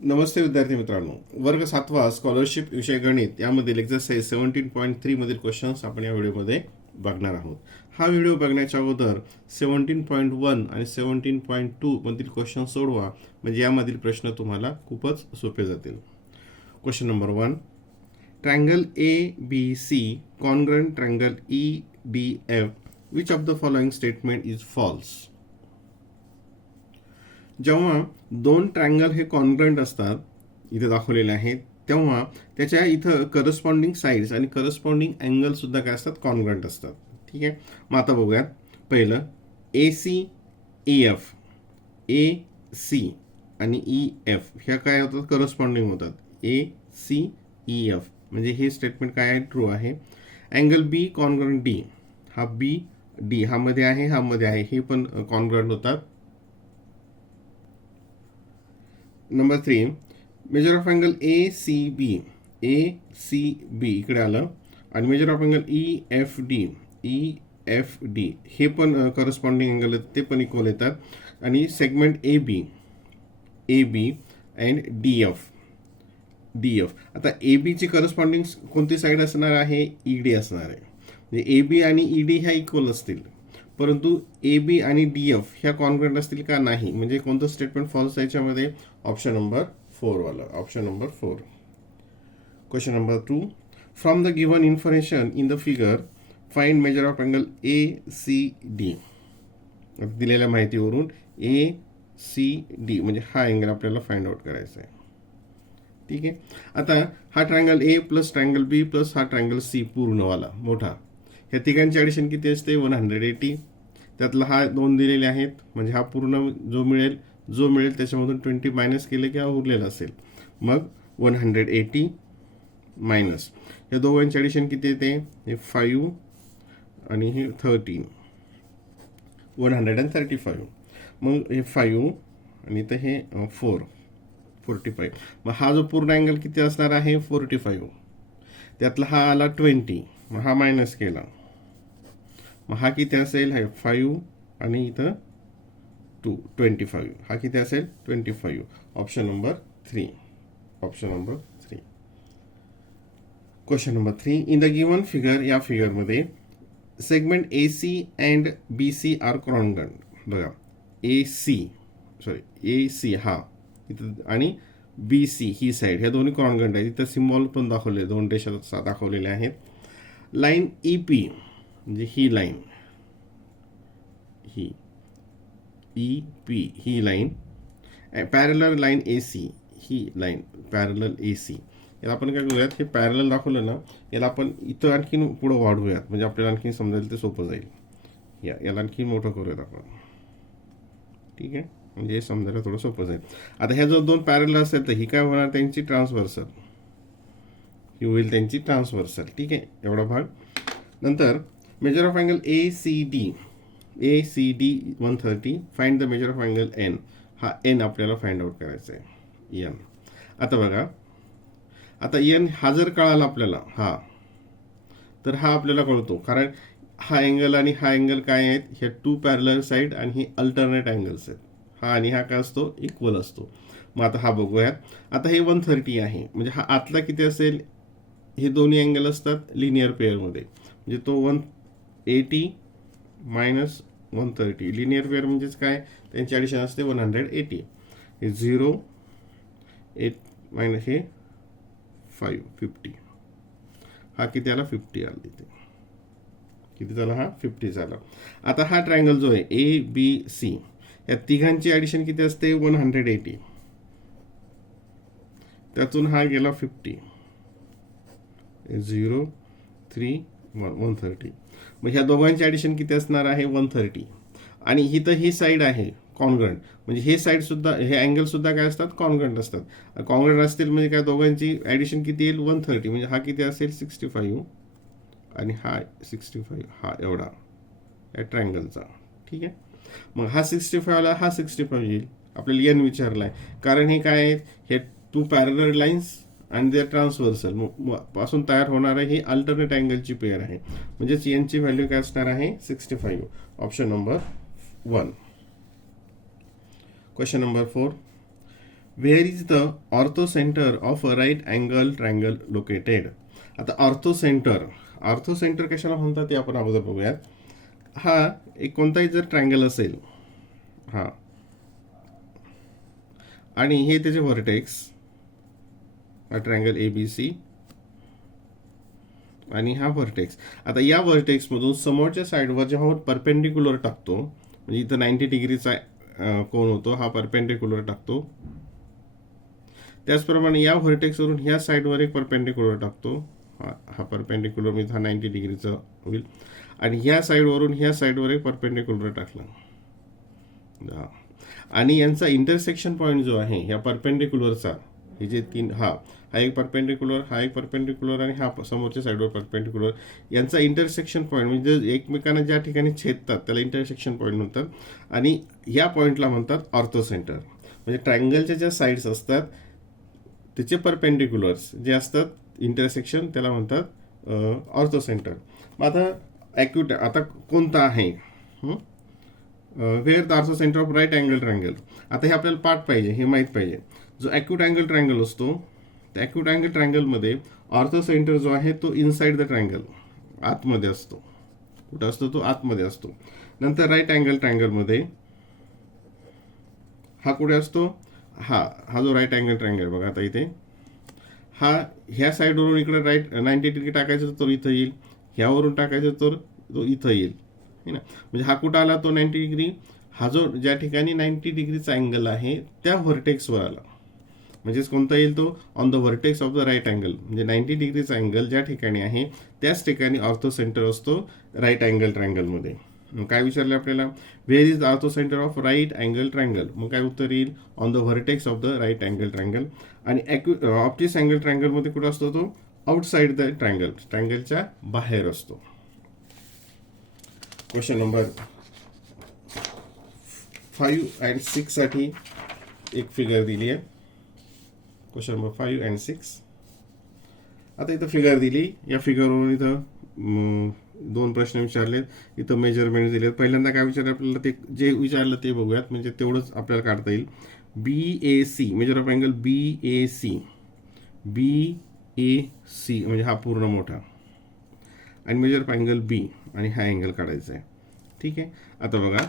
नमस्ते विद्यार्थी मित्रांनो, वर्ग 7वा स्कॉलरशिप विषय गणित यामधील एक्झरसाइज 17.3 मधील क्वेश्चन्स आपण या व्हिडिओमध्ये बघणार आहोत. हा व्हिडिओ बघण्याच्या अगोदर 17.1 आणि 17.2 मधील क्वेश्चन सोडवा, म्हणजे यामधील प्रश्न तुम्हाला खूपच सोपे जातील. Question number 1, triangle ABC congruent triangle EDF, which of the following statement is false. जेव्हा दोन ट्रायंगल हे कॉन्ग्रंट असतात, इथे दाखवलेले आहेत, तेव्हा त्याच्या इथं करस्पॉन्डिंग साईड्स आणि करस्पॉन्डिंग अँगल सुद्धा काय असतात, कॉन्ग्रंट असतात. ठीक आहे, मग आता बघूयात. पहिलं ACEF, AC आणि EF ह्या काय होतात, करस्पॉन्डिंग होतात. ACEF म्हणजे हे स्टेटमेंट काय आहे, ट्रू आहे. अँगल B कॉन्ग्रंट D, हा BD हा मध्ये आहे, हा मध्ये आहे, हे पण कॉन्ग्रंट होतात. Number 3, measure of angle ACB इकडे आलं, आणि मेजर ऑफ अँगल EFD हे पण करस्पॉन्डिंग अँगल आहेत, ते पण इक्वल येतात. आणि सेगमेंट AB अँड DF. आता AB ची करस्पॉन्डिंग कोणती साईड असणार आहे, ED असणार आहे. म्हणजे AB आणि ED ह्या इक्वल असतील, परंतु AB आणि DF ह्या कॉन्ग्रंट असतील का, नाही. म्हणजे कोणतं स्टेटमेंट फॉल्स आहे याच्यामध्ये, ऑप्शन नंबर 4 वाला, option number 4. Question number 2, from the given information in the figure find measure of angle ACD. दिलेल्या माहितीवरून ACD म्हणजे हा अँगल आपल्याला फाइंड आउट करायचा आहे. ठीक आहे, आता हा triangle A plus triangle B plus हा ट्रायंगल C पूर्णवाला मोठा, ह्या तिघांची ॲडिशन किती असते, 180. त्यातला हा 2 दिलेले आहेत, म्हणजे हा पूर्ण जो मिळेल त्याच्यामधून 20 मायनस केले की हा उरलेला असेल. मग 180 मायनस या दोघांची ॲडिशन किती येते, हे 5 आणि हे 13, 135. मग हे 5 आणि तर हे 45. मग हा जो पूर्ण अँगल किती असणार आहे, 45. त्यातला हा आला 20, मग हा मायनस केला, मग हा किती असेल, आहे 5 आणि इथं 25. हा किती असेल, 25. Option number 3, option number 3. Question number 3, in the given figure, या फिगरमध्ये segment AC and BC are congruent. बघा, AC हा इथं आणि BC ही साईड, ह्या दोन्ही कॉन्ग्रंट आहेत. इथं सिम्बॉल पण दाखवले, 2 रेषा दाखवलेले आहेत. लाईन EP म्हणजे ही लाईन, ही EP ही लाईन, पॅरलल लाईन AC ही लाईन, पॅरलल AC. याला आपण काय करूयात, हे पॅरलल दाखवलं ना, याला आपण इथं आणखीन पुढं वाढवूयात, म्हणजे आपल्याला आणखीन समजायला ते सोपं जाईल. याला आणखी मोठं करूयात आपण. ठीक आहे, म्हणजे हे समजायला थोडं सोपं जाईल. आता ह्या जर 2 पॅरलल असेल तर ही काय होणार, त्यांची ट्रान्सव्हर्सल, ही होईल त्यांची ट्रान्सव्हर्सल. ठीक आहे, एवढा भाग. नंतर measure of angle ACD 130, find the measure of angle N. हा N आपल्याला फाइंड आउट करायचा आहे, N. आता बघा, आता N हा जर कळाला आपल्याला, हा तर हा आपल्याला कळतो, कारण हा अँगल आणि हा अँगल काय आहेत, ह्या 2 पॅरलल साईड आणि ही अल्टरनेट अँगल्स आहेत. हा आणि हा काय असतो, इक्वल असतो. मग आता हा बघूयात. आता हे 130 आहे, म्हणजे हा आतला किती असेल, हे दोन्ही अँगल असतात लिनियर पेअरमध्ये, म्हणजे तो 180 मायनस 130. लिनियर पेअर म्हणजेच काय, त्यांची ॲडिशन असते 180. हे 0 8 मायनस हे 5 50. हा किती आला, 50 आला. इथे किती झाला, हा 50 झाला. आता हा ट्रायंगल जो आहे ABC, या तिघांची ॲडिशन किती असते, 180. त्यातून हा गेला 50, 0 3 130. मग ह्या दोघांची ॲडिशन किती असणार आहे, 130. आणि ही तर ही साईड आहे कॉन्ग्रंट, म्हणजे हे साईड सुद्धा, हे अँगल सुद्धा काय असतात, कॉन्ग्रंट असतात. कॉन्ग्रंट असतील म्हणजे काय, दोघांची ॲडिशन किती येईल, 130. म्हणजे हा किती असेल, 65 आणि हा 65, हा एवढा या ट्रायंगलचा. ठीक आहे, मग हा 65ला हा 65 येईल. आपल्याला N विचारला आहे, कारण हे काय आहेत, हे 2 पॅरलल लाईन्स आणि ते ट्रान्सव्हर्सल पासून तयार होणारे ही अल्टरनेट अँगलची पेअर आहे. म्हणजेच यांची व्हॅल्यू काय असणार आहे, 65. Option number 1. Question number 4, where is the orthocentre of a right angle triangle located. आता ऑर्थो सेंटर कशाला म्हणतात ते आपण अगोदर बघूयात. हा एक कोणताही जर ट्रायंगल असेल, हा, आणि हे त्याचे व्हर्टेक्स, हा ट्रायंगल ABC आणि हा व्हर्टेक्स. आता या व्हर्टेक्समधून समोरच्या साईडवर जेव्हा आपण परपेंडिक्युलर टाकतो, म्हणजे इथं 90 डिग्रीचा कोन होतो, हा परपेंडिक्युलर टाकतो. त्याचप्रमाणे या व्हर्टेक्सवरून ह्या साईडवर एक परपेंडिक्युलर टाकतो, हा परपेंडिक्युलर म्हणजे हा 90 डिग्रीचा होईल. आणि ह्या साईडवरून ह्या साईडवर एक परपेंडिक्युलर टाकला, आणि यांचा इंटरसेक्शन पॉईंट जो आहे ह्या परपेंडिक्युलरचा, हे जे तीन, हा एक परपेंडिक्युलर, हा एक परपेंडिक्युलर आणि हा समोरच्या साईडवर परपेंडिक्युलर, यांचा इंटरसेक्शन पॉईंट म्हणजे एकमेकांना ज्या ठिकाणी छेदतात त्याला इंटरसेक्शन पॉईंट म्हणतात. आणि या पॉईंटला म्हणतात ऑर्थो सेंटर. म्हणजे ट्रायंगलच्या ज्या साईड्स असतात त्याचे परपेंडिक्युलर्स जे असतात इंटरसेक्शन, त्याला म्हणतात ऑर्थो सेंटर. मग आता कोणता आहे, where the orthocentre of right angle triangle. आता हे आपल्याला पार्ट पाहिजे, हे माहीत पाहिजे. जो ॲक्यूट अँगल ट्रायंगल असतो, त्या ॲक्यूट अँगल ट्रायंगलमध्ये ऑर्थो सेंटर जो आहे तो इनसाइड द ट्रायंगल, आतमध्ये असतो. कुठं असतो तो? आतमध्ये असतो. नंतर राईट अँगल ट्रायंगलमध्ये हा कुठे असतो? हा जो राईट अँगल ट्रायंगल बघा, आता इथे हा ह्या साईडवरून इकडे राईट 90 डिग्री टाकायचं तर इथं येईल, ह्यावरून टाकायचं तर तो इथं येईल, है ना. म्हणजे हा कुठं आला? तो 90 डिग्री. हा जो ज्या ठिकाणी 90 डिग्रीचा अँगल आहे त्या व्हर्टेक्सवर आला. म्हणजेच कोणता येईल तो? On the vertex of the right angle. म्हणजे 90 डिग्रीचा अँगल ज्या ठिकाणी आहे त्याच ठिकाणी ऑर्थो सेंटर असतो राईट अँगल ट्रायंगलमध्ये. मग काय विचारलं आपल्याला? Where is the orthocentre of right angle triangle. मग काय उत्तर येईल? On the vertex of the right angle triangle. आणि ऑप्टिस अँगल ट्रायंगलमध्ये कुठं असतो तो? आउटसाइड द ट्रायंगल, ट्रायंगलच्या बाहेर असतो. क्वेश्चन नंबर 5 and 6 साठी एक फिगर दिली आहे. Question number 5 and 6. आता इथं फिगर दिली, या फिगरवरून इथं 2 प्रश्न विचारलेत, इथं मेजरमेंट दिलेत. पहिल्यांदा काय विचारलं आपल्याला, ते जे विचारलं ते बघूयात, म्हणजे तेवढंच आपल्याला काढता येईल. BAC, measure of angle BAC म्हणजे हा पूर्ण मोठा, आणि मेजर ऑफ अँगल B, आणि हा अँगल काढायचा आहे. ठीक आहे. आता बघा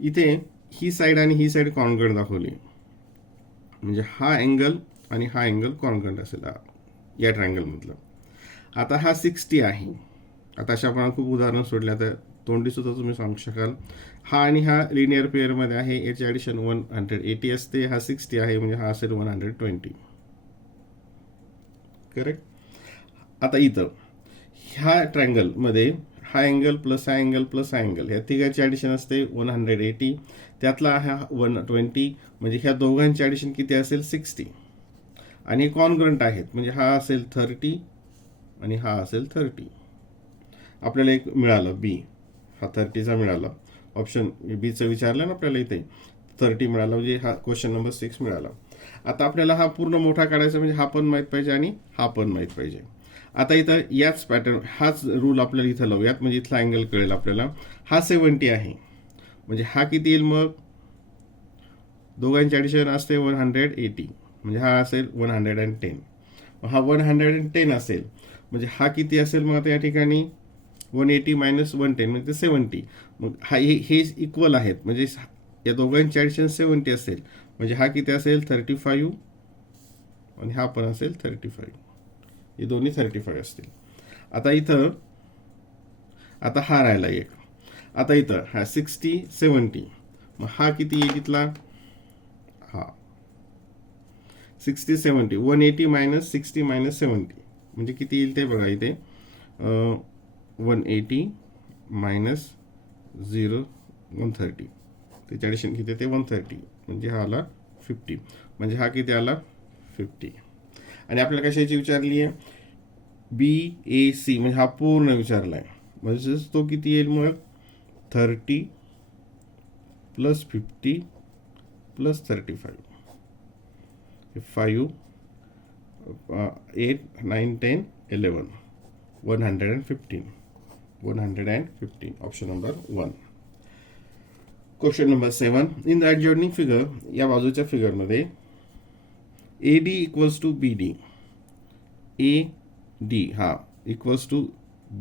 इथे ही साईड आणि ही साईड कॉन्ग्रंट दाखवली, म्हणजे हा अँगल आणि हा अँगल कॉन्ग्रंट असेल या ट्रायंगलमधलं. आता हा 60 आहे. आता अशा आपण खूप उदाहरणं सोडले, आता तोंडी सुद्धा तुम्ही सांगू शकाल. हा आणि हा लिनियर पेअरमध्ये आहे, याची ॲडिशन 180 असते. हा 60 आहे म्हणजे हा असेल 120. करेक्ट. आता इथं ह्या ट्रायंगलमध्ये हा अँगल प्लस हा अँगल प्लस हा अँगल, ह्या तिघांची ॲडिशन असते 180. त्यातला हा 120, म्हणजे ह्या दोघांची ॲडिशन किती असेल? 60. आणि कॉन्ग्रंट आहेत, म्हणजे हा असेल 30 आणि हा असेल 30. आपल्याला एक मिळालं B, हा 30चा मिळाला. ऑप्शन बीचं विचारलं ना आपल्याला, इथे 30 मिळाला, म्हणजे हा क्वेश्चन नंबर 6 मिळाला. आता आपल्याला हा पूर्ण मोठा काढायचा, म्हणजे हा पण माहीत पाहिजे आणि हा पण माहीत पाहिजे. आता इथं याच पॅटर्न, हाच रूल आपल्याला इथं लावूयात, म्हणजे इथला अँगल कळेल आपल्याला. हा 70 आहे, म्हणजे हा किती येईल? मग दोघांची ॲडिशन असते 180, म्हणजे हा असेल 110. हा 110 असेल, म्हणजे हा किती असेल? मग आता या ठिकाणी 180 मायनस 110 म्हणजे 70. मग हा हे इक्वल आहेत, म्हणजे या दोघांची ॲडिशन 70 असेल, म्हणजे हा किती असेल? 35, आणि हा पण असेल 35. हे दोन्ही 35 असतील. आता इथं आता हा राहिला एक. आता इथं हा 60 70, मग हा किती येईल इथला? हा 60 70, 180 मायनस 60 मायनस 70 म्हणजे किती येईल ते बघा इथे. 180 मायनस 130, त्याची ॲडिशन किती ते 130, म्हणजे हा आला 50, म्हणजे हा किती आला? 50. आणि आपल्याला कशाची विचारली आहे? BAC, म्हणजे हा पूर्ण विचारला आहे, म्हणजे तो किती येईल? मग 30 plus 50 plus 35, 5 8 9 10 11 115. Option number 1. Question number 7. In the adjoining figure, या बाजूच्या फिगरमध्ये AD equals to BD, AD हा इक्वल्स टू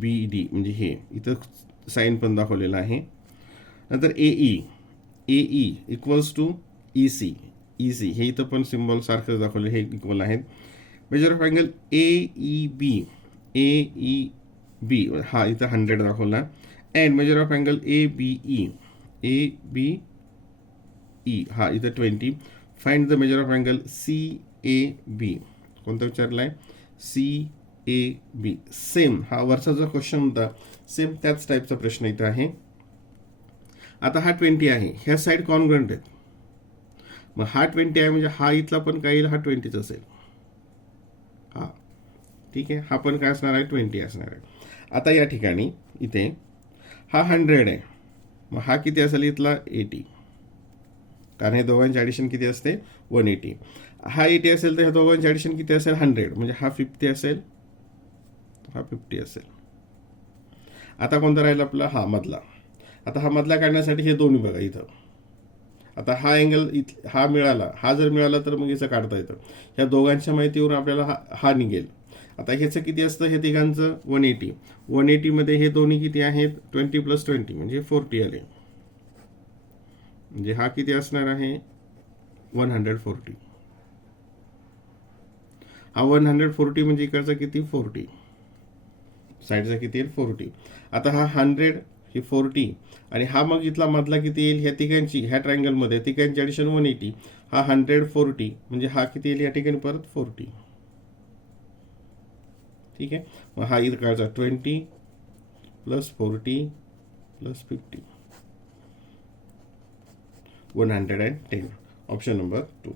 BD, म्हणजे हे इथं साईन पण दाखवलेलं आहे. नंतर AE इक्वल्स टू EC, हे इथं पण सिम्बॉल सारखं दाखवले, हे इक्वल आहेत. मेजर ऑफ अँगल AEB हा इथं 100 दाखवला. And measure of angle ABE हा इथं 20. Find the measure of angle CAB, कोणता विचारला आहे? CAB. सेम हा वरचा जो क्वेश्चन होता, सेम त्याच टाईपचा प्रश्न इथं आहे. आता हा 20 आहे, ह्या साईड कॉन्ग्रंट आहेत. मग हा 20 आहे म्हणजे हा इथला पण काय येईल? हा 20च असेल. हा ठीक आहे, हा पण काय असणार आहे? 20 असणार आहे. आता या ठिकाणी इथे हा 100 आहे, मग हा किती असेल इथला? 80, कारण हे दोघांची ॲडिशन किती असते? 180. हा 80 असेल तर ह्या दोघांची ॲडिशन किती असेल? 100, म्हणजे हा 50 असेल, हा 50 असेल. आता कोणता राहील आपला? हा मधला. आता हा मधला काढण्यासाठी हे दोन्ही बघा इथं. आता हा अँगल हा मिळाला, हा जर मिळाला तर मग याचं काढता येतं. ह्या दोघांच्या माहितीवरून आपल्याला हा निघेल. आता ह्याचं किती असतं? हे तिघांचं 180. 180 मध्ये हे दोन्ही किती आहेत? 20 + 20 म्हणजे 40 आले. म्हणजे हा किती असणार आहे? 140. हा 140 म्हणजे इकडचा किती? 40. साईडचा किती येईल? 40. आता हा 100, ही 40, आणि हा मग इथला मधला किती येईल? ह्या तिघांची, ह्या ट्रायंगलमध्ये तिघांची ॲडिशन 180. हा 140 म्हणजे हा किती येईल या ठिकाणी? परत 40. ठीक आहे, मग हा इकडचा 20 + 40 + 50, 110. Option number 2.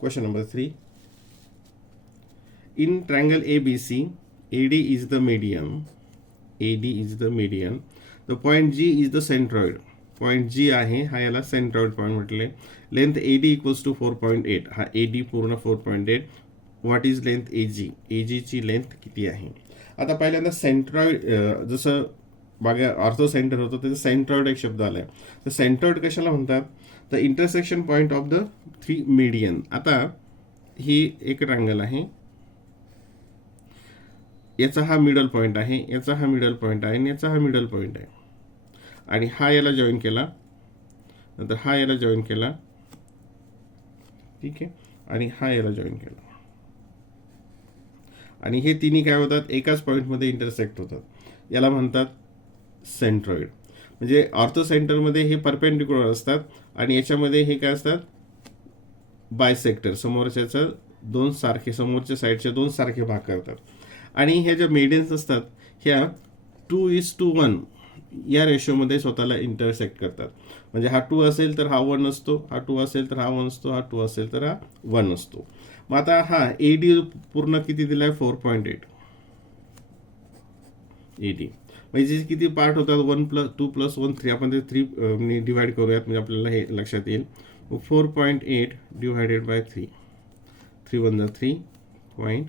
Question number 3. In triangle ABC, AD is the median. The point G is the centroid. Point G आहे, हा याला सेंट्रॉइड पॉईंट म्हटले. Length AD equals to 4.8. हा AD पूर्ण 4.8. What is length AG? AG ची length किती आहे? आता पहिल्यांदा सेंट्रॉइड, जसं मागे ऑर्थो सेंटर होतं त्याचं सेंट्रॉइड एक शब्द आलाय. तर सेंट्रॉइड कशाला म्हणतात? The intersection point of the 3 median. आता ही एक ट्रायंगल आहे, याचा हा मिडल पॉईंट आहे, याचा हा मिडल पॉईंट आहे, आणि याचा हा मिडल पॉईंट आहे, आणि हा याला जॉईन केला, नंतर हा याला जॉईन केला, ठीक आहे, आणि हा याला जॉईन केला, आणि हे तिन्ही काय होतात? एकाच पॉईंटमध्ये इंटरसेक्ट होतात. याला म्हणतात सेंट्रॉइड. म्हणजे ऑर्थो सेंटरमध्ये हे परपेंडिक्युलर असतात, आणि याच्यामध्ये हे काय असतात? बायसेक्टर, समोरच्याचं दोन सारखे, समोरच्या साईडचे दोन सारखे भाग करतात. आणि ह्या ज्या मेडियन्स असतात ह्या 2:1 या रेशोमध्ये स्वतःला इंटरसेक्ट करतात. म्हणजे हा 2 असेल तर हा 1 असतो, हा 2 असेल तर हा 1 असतो, हा 2 असेल तर हा 1 असतो. मग आता हा AD पूर्ण किती दिलाय? 4.8. AD म्हणजे किती पार्ट होतात? 1 + 2 + 1 3. आपण ते 3 डिवाइड करूयात म्हणजे आपल्याला हे लक्षात येईल. 4.8 डिवायडेड बाय 3. 3 × 1 = 3 पॉईंट,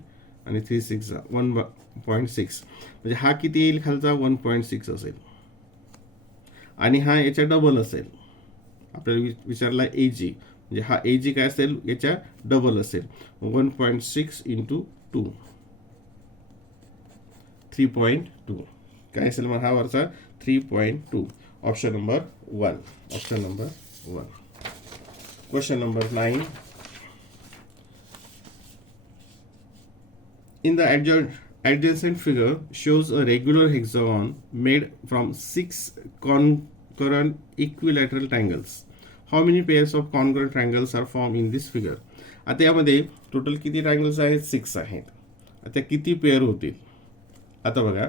आणि 3 × 6 = 1.6. म्हणजे हा किती येईल खालचा? 1.6 असेल, आणि हा याच्या डबल असेल. आपल्याला विचारला AG, म्हणजे हा AG काय असेल? याच्या डबल असेल. 1.6 × 2, 3.2. काय असेल मग हा वरचा? 3.2. Option number 1. Option number 1. Question number 9. In the adjacent figure shows a regular hexagon made from 6 concurrent equilateral triangles. How many pairs of congruent triangles are formed in this figure? आता यामध्ये total किती triangles आहेत? 6 आहेत. आता किती pair होतील? आता बघा,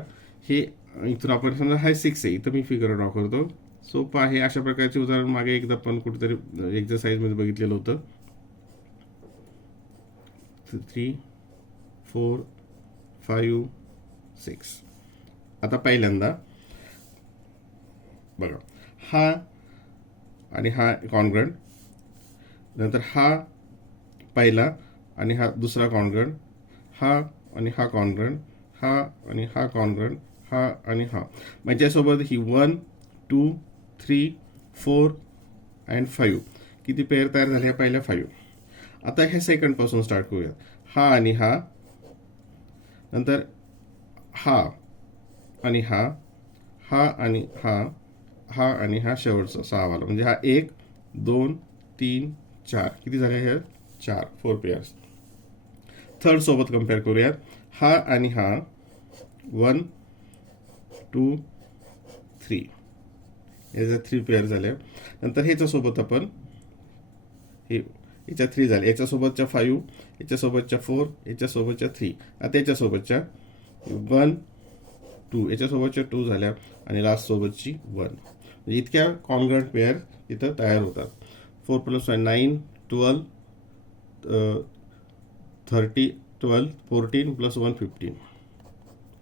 हे इथून आपण समजा हा 6 आहे, इथं मी फिगर ड्रॉ करतो. सोपं आहे. अशा प्रकारचे उदाहरण मागे एकदा पण कुठेतरी एक्झरसाइजमध्ये बघितलेलं होतं. 3, 4, 5, 6. आता पहिल्यांदा बघा, हा आणि हा कॉन्ग्रंट, नंतर हा पहिला आणि हा दुसरा कॉन्ग्रंट, हा आणि हा कॉन्ग्रंट, हा आणि हा कॉन्ग्रंट, हा आणि हा. माझ्यासोबत ही 1, 2, 3, 4 अँड 5 किती पेअर तयार झाले पहिल्या 5. आता ह्या सेकंड पासून स्टार्ट करूया. हा आणि हा, नंतर हा आणि हा, हा आणि हा, हा आणि हा शेवटचा 6 वाला, म्हणजे हा 1 2 3 4 किती झाले हे 4 4 पेअर्स. थर्ड सोबत कम्पेअर करूयात. हा आणि हा 1 2 3 याच्या 3 पेअर झाले. नंतर ह्याच्यासोबत आपण हे याच्या 3 झाले, याच्यासोबतच्या 5, याच्यासोबतच्या 4, याच्यासोबतच्या 3, आता याच्यासोबतच्या 1 2, याच्यासोबतच्या 2 झाल्या आणि लास्ट सोबतची 1. म्हणजे इतक्या कॉन्ग्रंट पेअर इथं तयार होतात. 4 + 1 9 12 30 12 14 + 1 15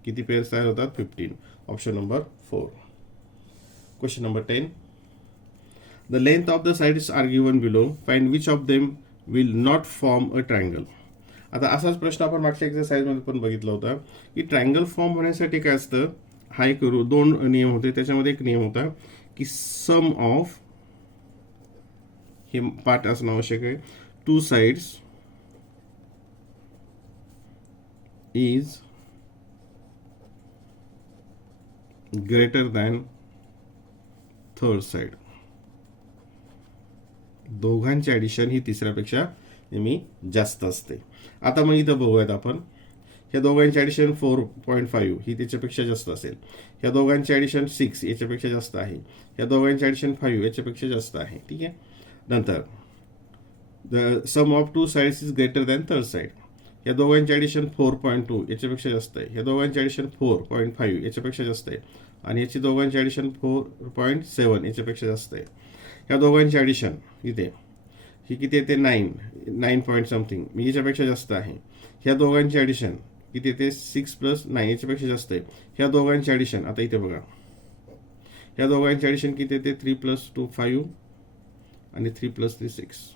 किती पेअर्स तयार होतात 15. Option number 4. Question number 10. The length of the sides are given below. Find which of them will not form a triangle. आता असाच प्रश्न आपण मागच्या एक्सरसाइजमध्ये पण बघितला होता की ट्रायंगल फॉर्म होण्यासाठी काय असतं. हा एक 2 नियम होते. त्याच्यामध्ये एक नियम होता की सम ऑफ, हे पार्ट असणं आवश्यक आहे, 2 sides is greater than third side. दोघांची ॲडिशन ही तिसऱ्यापेक्षा नेहमी जास्त असते. आता मग इथं बघूयात आपण. ह्या दोघांची ॲडिशन 4.5 ही त्याच्यापेक्षा जास्त असेल. ह्या दोघांची ॲडिशन 6 याच्यापेक्षा जास्त आहे. ह्या दोघांची ॲडिशन 5 याच्यापेक्षा जास्त आहे. ठीक आहे. नंतर the sum of 2 sides is greater than third side. ह्या दोघांची ॲडिशन 4.2 याच्यापेक्षा जास्त आहे. ह्या दोघांची ॲडिशन 4.5 याच्यापेक्षा जास्त आहे. आणि याची दोघांची ॲडिशन 4.7 याच्यापेक्षा जास्त आहे. ह्या दोघांची ॲडिशन इथे ही किती येते 9 पॉईंट समथिंग, मी याच्यापेक्षा जास्त आहे. ह्या दोघांची ॲडिशन किती येते 6 + 9 याच्यापेक्षा जास्त आहे. ह्या दोघांची ॲडिशन आता इथे बघा, ह्या दोघांची ॲडिशन किती येते 3 + 2 5 आणि 3 + 3 6.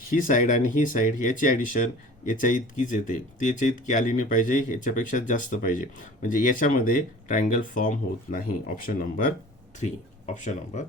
ही साईड आणि ही साईड याची ॲडिशन याच्या इतकीच येते. ती याच्या इतकी आली नाही पाहिजे, याच्यापेक्षा जास्त पाहिजे. म्हणजे याच्यामध्ये ट्रायंगल फॉर्म होत नाही. Option number 3. Option number